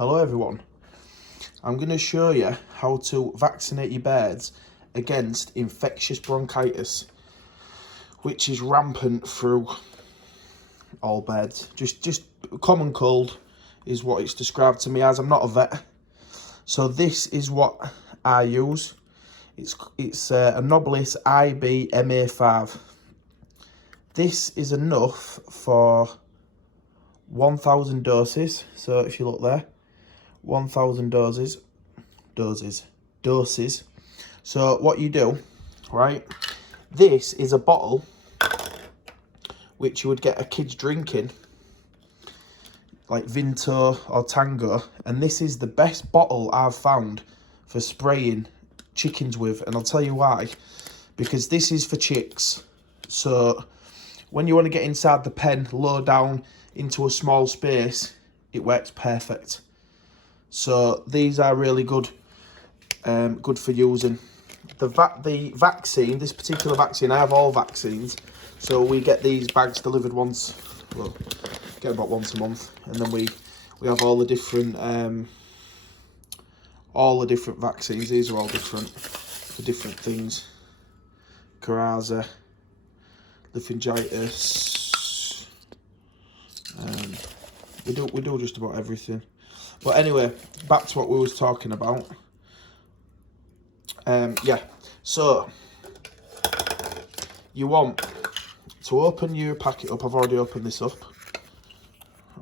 Hello everyone. I'm going to show you how to vaccinate your birds against infectious bronchitis, which is rampant through all birds. Just common cold is what it's described to me as. I'm not a vet. So this is what I use. It's a Nobilis IB-MA5. This is enough for 1,000 doses. So if you look there, 1,000 doses. So what you do, right? This is a bottle which you would get a kids drinking, like Vinto or Tango, and this is the best bottle I've found for spraying chickens with, and I'll tell you why. Because this is for chicks, so when you want to get inside the pen, low down into a small space, it works perfect. So these are really good, good for using. The vaccine, this particular vaccine, I have all vaccines, so we get these bags delivered once, well, get about once a month, and then we have all the different vaccines. These are all different for different things. Coraza, laryngitis, we do just about everything. But anyway, back to what we was talking about. Yeah, so you want to open your packet up. I've already opened this up.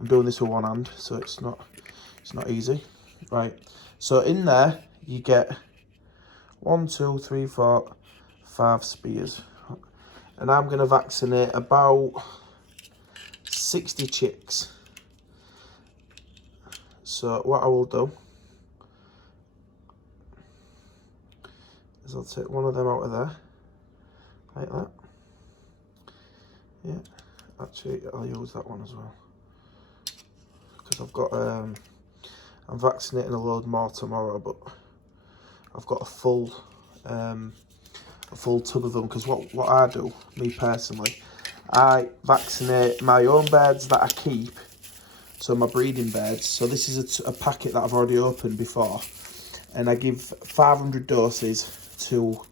I'm doing this with one hand, so it's not easy. Right, so in there you get 1, 2, 3, 4, 5 spears, and I'm going to vaccinate about 60 chicks. So what I will do is I'll take one of them out of there, like that. Yeah, actually I'll use that one as well, because I've got I'm vaccinating a load more tomorrow, but I've got a full tub of them. Because what I do, me personally, I vaccinate my own birds that I keep, so my breeding birds. So this is a packet that I've already opened before, and I give 500 doses to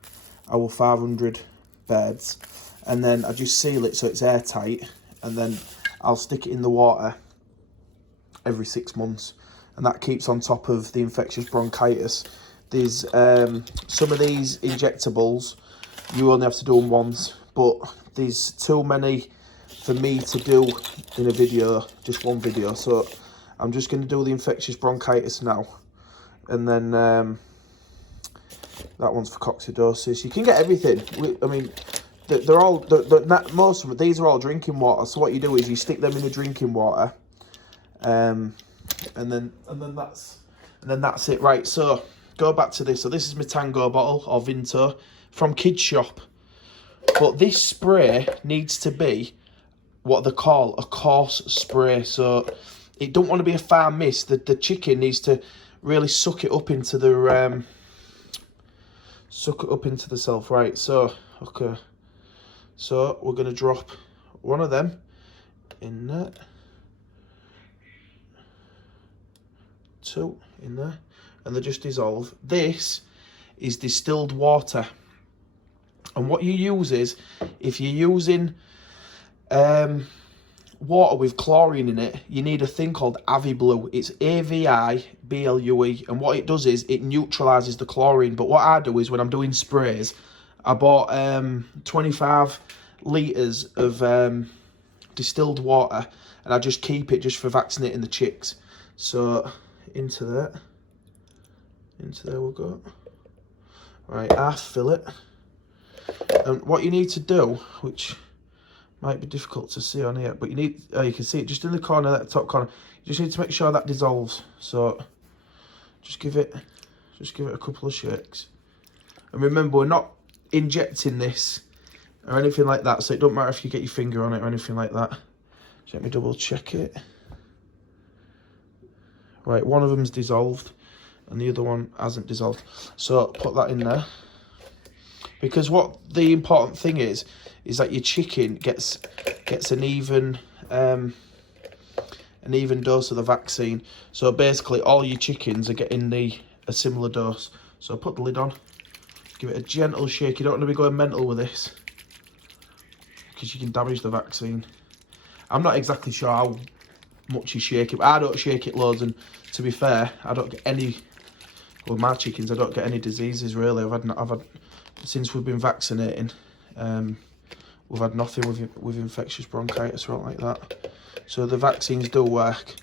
our 500 birds, and then I just seal it so it's airtight, and then I'll stick it in the water every 6 months, and that keeps on top of the infectious bronchitis. There's some of these injectables, you only have to do them once, but there's too many for me to do in a video, just one video. So I'm just going to do the infectious bronchitis now, and then that one's for coccidiosis. You can get everything. I mean, they're all most of these are all drinking water. So what you do is you stick them in the drinking water, and then that's it. Right, so go back to this. So this is my Tango bottle or Vinto from Kids Shop, but this spray needs to be what they call a coarse spray. So it don't want to be a fine mist. The chicken needs to really suck it up into the self. Right, so okay, so we're going to drop one of them in there, 2 in there, and they just dissolve. This is distilled water, and what you use is, if you're using water with chlorine in it, you need a thing called AviBlue. It's AVIBLUE, and what it does is it neutralizes the chlorine. But what I do is, when I'm doing sprays, I bought 25 litres of distilled water, and I just keep it just for vaccinating the chicks. So into there we'll go. Right, half fill it. And what you need to do, which might be difficult to see on here, but you can see it just in the corner, that top corner. You just need to make sure that dissolves. So just give it a couple of shakes. And remember, we're not injecting this or anything like that, so it don't matter if you get your finger on it or anything like that. Just let me double check it. Right, one of them's dissolved and the other one hasn't dissolved. So put that in there. Because what the important thing is that your chicken gets an even an even dose of the vaccine. So basically all your chickens are getting a similar dose. So put the lid on, give it a gentle shake. You don't want to be going mental with this, because you can damage the vaccine. I'm not exactly sure how much you shake it, but I don't shake it loads, and to be fair, I don't get any, well, my chickens, I don't get any diseases really. I've had since we've been vaccinating, we've had nothing with infectious bronchitis or anything like that. So the vaccines do work.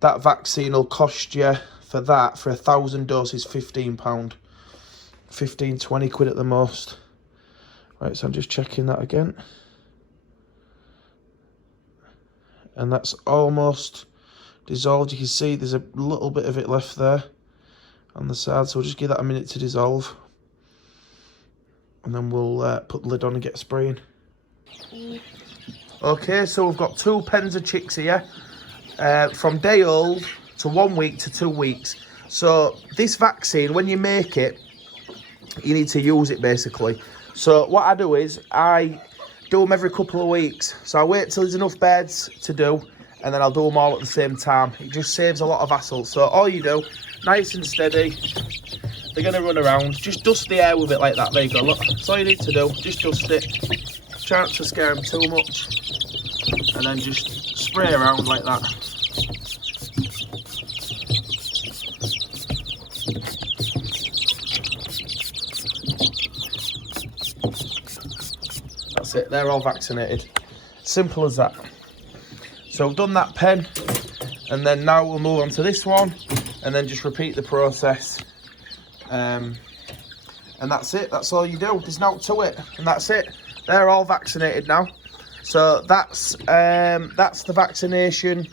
That vaccine will cost you, for 1,000 doses, £15. 15, 20 quid at the most. Right, so I'm just checking that again. And that's almost dissolved. You can see there's a little bit of it left there on the side, so we'll just give that a minute to dissolve, and then we'll put the lid on and get spraying. Okay, so we've got 2 pens of chicks here, from day old to 1 week to 2 weeks. So this vaccine, when you make it, you need to use it basically. So what I do is I do them every couple of weeks. So I wait till there's enough beds to do, and then I'll do them all at the same time. It just saves a lot of hassle. So all you do, nice and steady, they're going to run around. Just dust the air with it like that. There you go, look. That's all you need to do. Just dust it. Try not to scare them too much. And then just spray around like that. That's it, they're all vaccinated. Simple as that. So I've done that pen, and then now we'll move on to this one, and then just repeat the process. And that's it, that's all you do. There's no to it, and that's it. They're all vaccinated now. So that's the vaccination.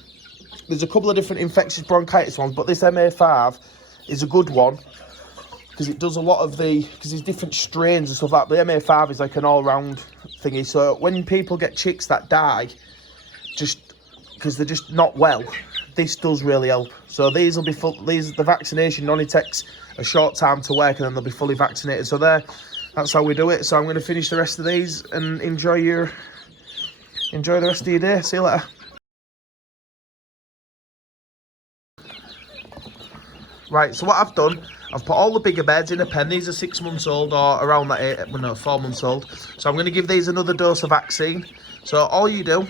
There's a couple of different infectious bronchitis ones, but this MA5 is a good one, because it does a lot of because there's different strains and stuff like that. The MA5 is like an all-round thingy. So when people get chicks that die, just because they're just not well, this does really help. So these will be the vaccination only takes a short time to work, and then they'll be fully vaccinated. So that's how we do it. So I'm going to finish the rest of these and enjoy the rest of your day. See you later. Right, so what I've done, I've put all the bigger beds in a pen. These are 6 months old, or around that, 4 months old. So I'm going to give these another dose of vaccine. So all you do,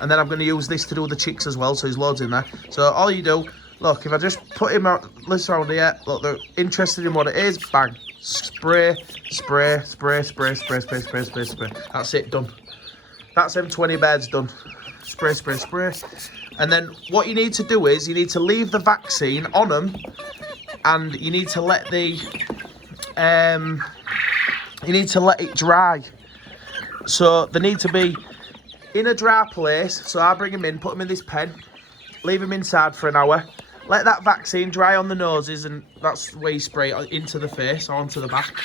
and then I'm going to use this to do the chicks as well, so there's loads in there. So all you do, look, if I just put him out, this around here, look, they're interested in what it is, bang. Spray, spray, spray, spray, spray, spray, spray, spray, spray. That's it, done. That's them 20 beds done. Spray, spray, spray. And then what you need to do is you need to leave the vaccine on them, and you need to let it dry. So they need to be in a dry place. So I bring them in, put them in this pen, leave them inside for an hour, let that vaccine dry on the noses, and that's where you spray it into the face or onto the back.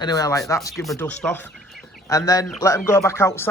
Anyway, like that, to give them a dust off, and then let them go back outside.